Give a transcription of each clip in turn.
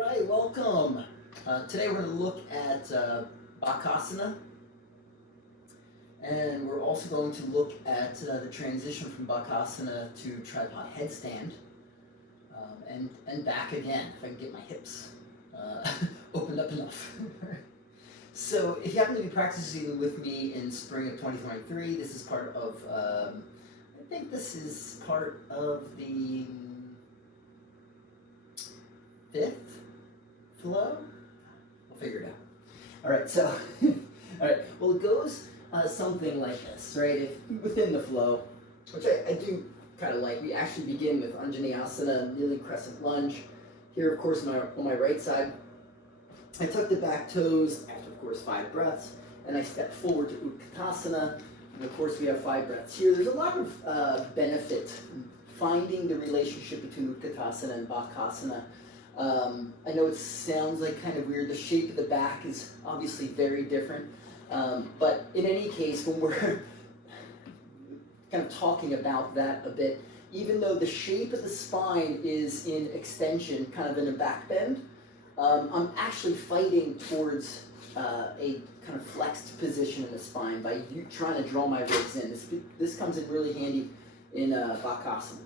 right, welcome. Today we're going to look at Bakasana, and we're also going to look at the transition from Bakasana to tripod headstand, and back again, if I can get my hips opened up enough. So if you happen to be practicing with me in spring of 2023, this is part of, I think this is part of the 5th flow? We'll figure it out. All right, so, all right, well, it goes something like this, right? If within the flow, which I do kind of like, we actually begin with Anjaneyasana, kneeling crescent lunge. Here, of course, on my right side, I tuck the back toes after, of course, 5 breaths, and I step forward to Utkatasana, and of course, we have 5 breaths here. There's a lot of benefit in finding the relationship between Utkatasana and Bakasana. I know it sounds like kind of weird. The shape of the back is obviously very different. But in any case, when we're kind of talking about that a bit, even though the shape of the spine is in extension, kind of in a back bend, I'm actually fighting towards a kind of flexed position in the spine by trying to draw my ribs in. This comes in really handy in Bakasana.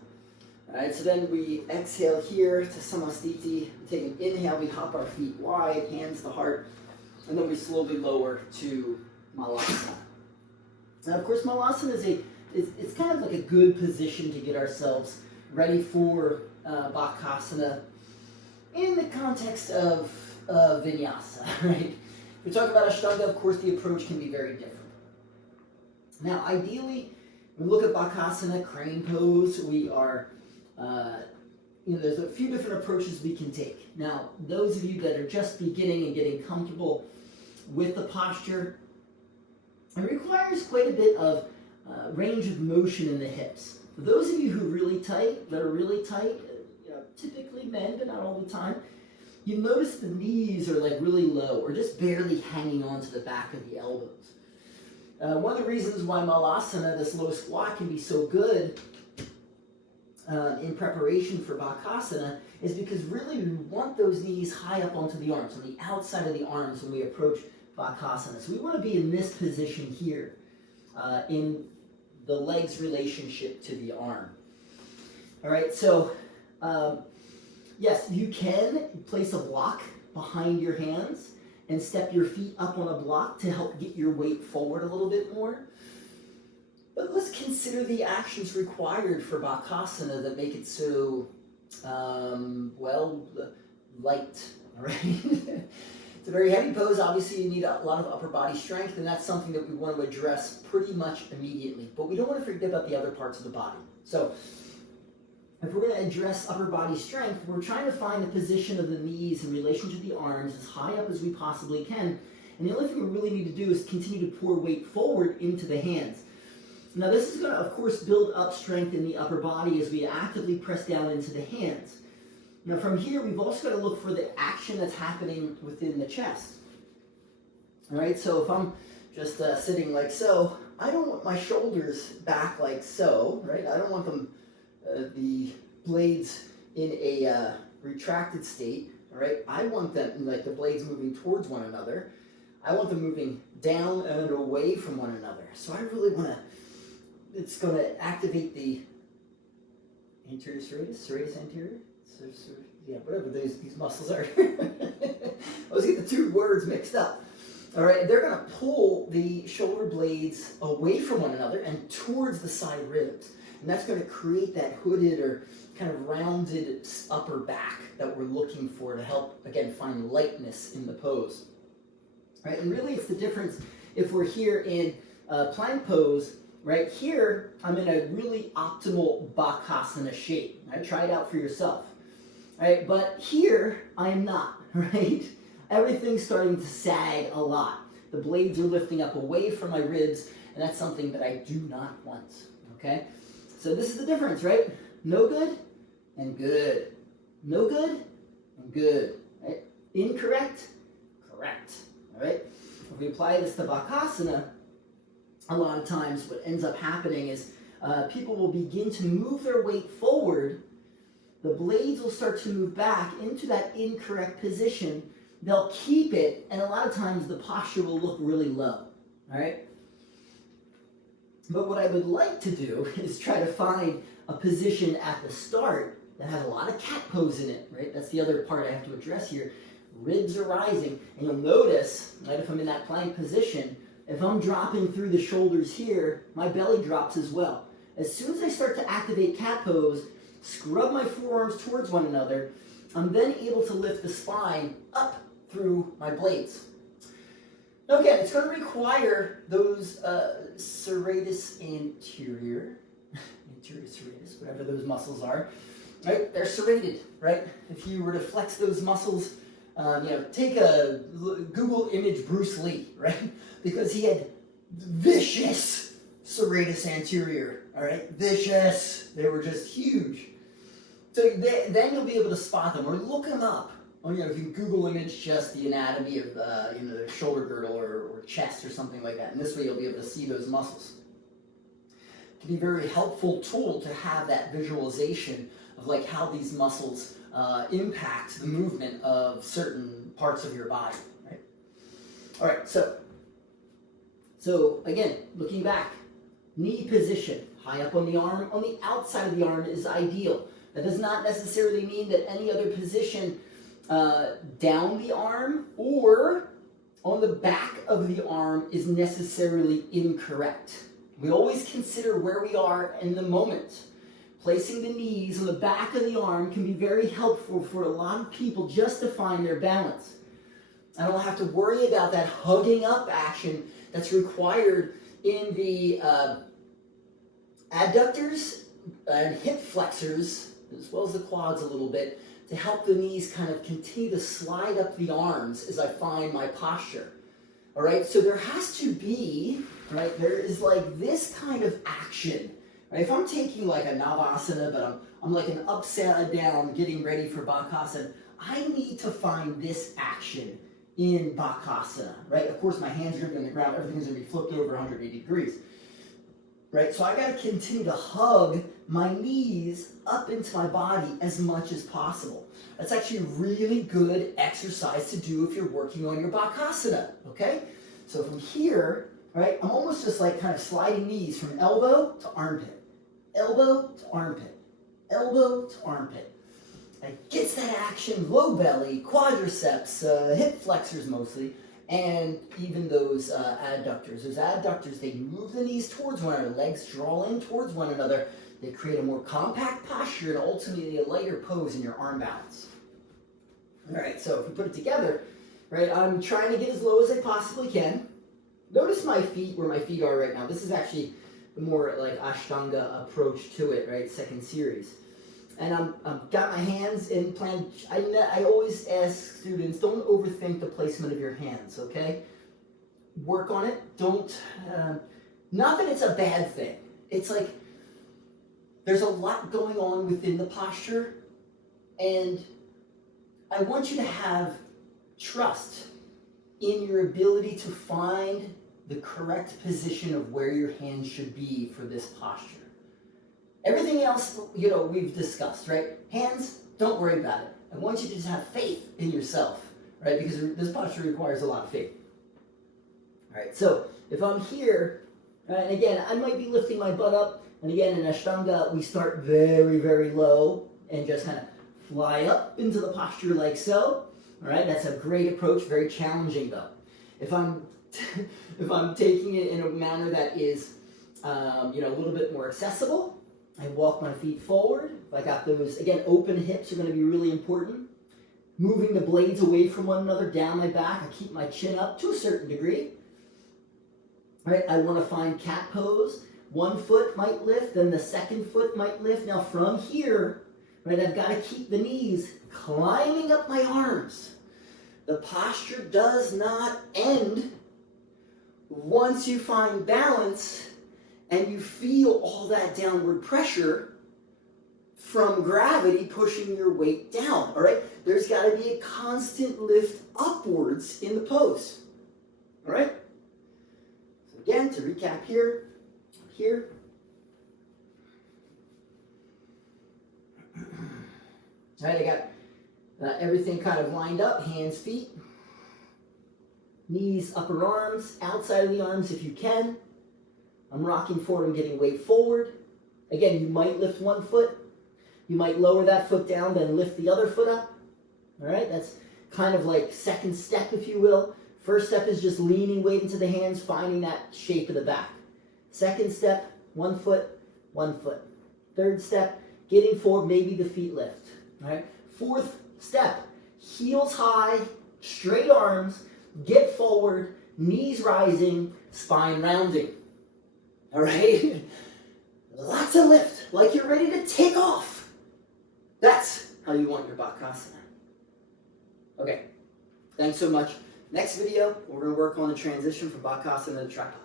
All right, so then we exhale here to Samastiti. We take an inhale, we hop our feet wide, hands to heart, and then we slowly lower to Malasana. Now, of course, Malasana it's kind of like a good position to get ourselves ready for Bakasana in the context of Vinyasa, right? If we talk about Ashtanga, of course, the approach can be very different. Now, ideally, we look at Bakasana, crane pose. We are there's a few different approaches we can take. Now, those of you that are just beginning and getting comfortable with the posture, it requires quite a bit of range of motion in the hips. For those of you who are really tight, typically men, but not all the time, you notice the knees are like really low or just barely hanging on to the back of the elbows. One of the reasons why Malasana, this low squat, can be so good in preparation for Bakasana is because really we want those knees high up onto the arms, on the outside of the arms when we approach Bakasana. So we want to be in this position here, in the legs relationship to the arm. All right, so yes, you can place a block behind your hands and step your feet up on a block to help get your weight forward a little bit more. But let's consider the actions required for Bakasana that make it so, light, all right? It's a very heavy pose. Obviously, you need a lot of upper body strength, and that's something that we want to address pretty much immediately. But we don't want to forget about the other parts of the body. So if we're going to address upper body strength, we're trying to find the position of the knees in relation to the arms as high up as we possibly can. And the only thing we really need to do is continue to pour weight forward into the hands. Now this is going to, of course, build up strength in the upper body as we actively press down into the hands. Now from here, we've also got to look for the action that's happening within the chest. All right, so if I'm just sitting like so, I don't want my shoulders back like so, right? I don't want them, the blades in a retracted state, all right? I want them, like the blades moving towards one another. I want them moving down and away from one another. So I really want to, it's going to activate the anterior serratus anterior? Yeah, whatever these muscles are. I always get the two words mixed up. All right, they're going to pull the shoulder blades away from one another and towards the side ribs. And that's going to create that hooded or kind of rounded upper back that we're looking for to help, again, find lightness in the pose. Right, and really it's the difference if we're here in plank pose. Right here, I'm in a really optimal Bakasana shape. Right? Try it out for yourself. Right? But here, I'm not. Right? Everything's starting to sag a lot. The blades are lifting up away from my ribs, and that's something that I do not want. Okay? So this is the difference, right? No good and good. No good and good. Right? Incorrect, correct. All right? If we apply this to Bakasana, a lot of times what ends up happening is people will begin to move their weight forward the blades will start to move back into that incorrect position. They'll keep it, and a lot of times the posture will look really low, all right? But what I would like to do is try to find a position at the start that has a lot of cat pose in it, right? That's the other part I have to address here. Ribs are rising, and you'll notice, right, if I'm in that plank position, if I'm dropping through the shoulders here, my belly drops as well. As soon as I start to activate cat pose, scrub my forearms towards one another, I'm then able to lift the spine up through my blades. Now again, it's going to require those serratus anterior, serratus, whatever those muscles are, right? They're serrated, right? If you were to flex those muscles, take a Google image Bruce Lee, right? Because he had vicious serratus anterior, all right? Vicious. They were just huge. So then you'll be able to spot them or look them up. Or, if you Google image just the anatomy of the shoulder girdle or chest or something like that. And this way you'll be able to see those muscles. It can be a very helpful tool to have that visualization of like how these muscles impact the movement of certain parts of your body, right? All right, so again, looking back, knee position, high up on the arm, on the outside of the arm is ideal. That does not necessarily mean that any other position down the arm or on the back of the arm is necessarily incorrect. We always consider where we are in the moment. Placing the knees on the back of the arm can be very helpful for a lot of people just to find their balance. I don't have to worry about that hugging up action that's required in the adductors and hip flexors, as well as the quads a little bit, to help the knees kind of continue to slide up the arms as I find my posture. All right, so there has to be, right, there is like this kind of action. Right? If I'm taking like a Navasana, but I'm like an upside down getting ready for Bakasana, I need to find this action in Bakasana, right? Of course, my hands are going to be on the ground, everything's going to be flipped over 180 degrees. Right, so I got to continue to hug my knees up into my body as much as possible. That's actually a really good exercise to do if you're working on your Bakasana, okay? So from here, right, I'm almost just like kind of sliding knees from elbow to armpit, elbow to armpit, elbow to armpit. It gets that action, low belly, quadriceps, hip flexors mostly, and even those adductors. Those adductors, they move the knees towards one another, legs draw in towards one another. They create a more compact posture and ultimately a lighter pose in your arm balance. All right, so if we put it together, right, I'm trying to get as low as I possibly can. Notice my feet, where my feet are right now. This is actually the more like Ashtanga approach to it, right, second series. And I've got my hands in plan. I always ask students, don't overthink the placement of your hands, okay? Work on it. Don't, not that it's a bad thing. It's like there's a lot going on within the posture, and I want you to have trust in your ability to find the correct position of where your hands should be for this posture. Everything else, we've discussed, right? Hands, don't worry about it. I want you to just have faith in yourself, right? Because this posture requires a lot of faith. All right, so if I'm here, right, and again, I might be lifting my butt up, and again, in Ashtanga, we start very, very low and just kind of fly up into the posture like so. All right, that's a great approach, very challenging though. If I'm taking it in a manner that is, a little bit more accessible, I walk my feet forward. I got those, again, open hips are going to be really important. Moving the blades away from one another down my back. I keep my chin up to a certain degree. All right, I want to find cat pose. One foot might lift, then the second foot might lift. Now from here, right, I've got to keep the knees climbing up my arms. The posture does not end once you find balance and you feel all that downward pressure from gravity pushing your weight down, all right? There's got to be a constant lift upwards in the pose, all right? So again, to recap here, All right, I got everything kind of lined up, hands, feet, knees, upper arms, outside of the arms if you can. I'm rocking forward, I'm getting weight forward. Again, you might lift one foot, you might lower that foot down, then lift the other foot up. All right, that's kind of like second step, if you will. First step is just leaning weight into the hands, finding that shape of the back. Second step, 1 foot, 1 foot. Third step, getting forward, maybe the feet lift. All right. Fourth step, heels high, straight arms, get forward, knees rising, spine rounding. All right. Lots of lift, like you're ready to take off. That's how you want your Bakasana. Okay, thanks so much. Next video, we're going to work on the transition from Bakasana to tripod.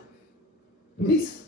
Peace.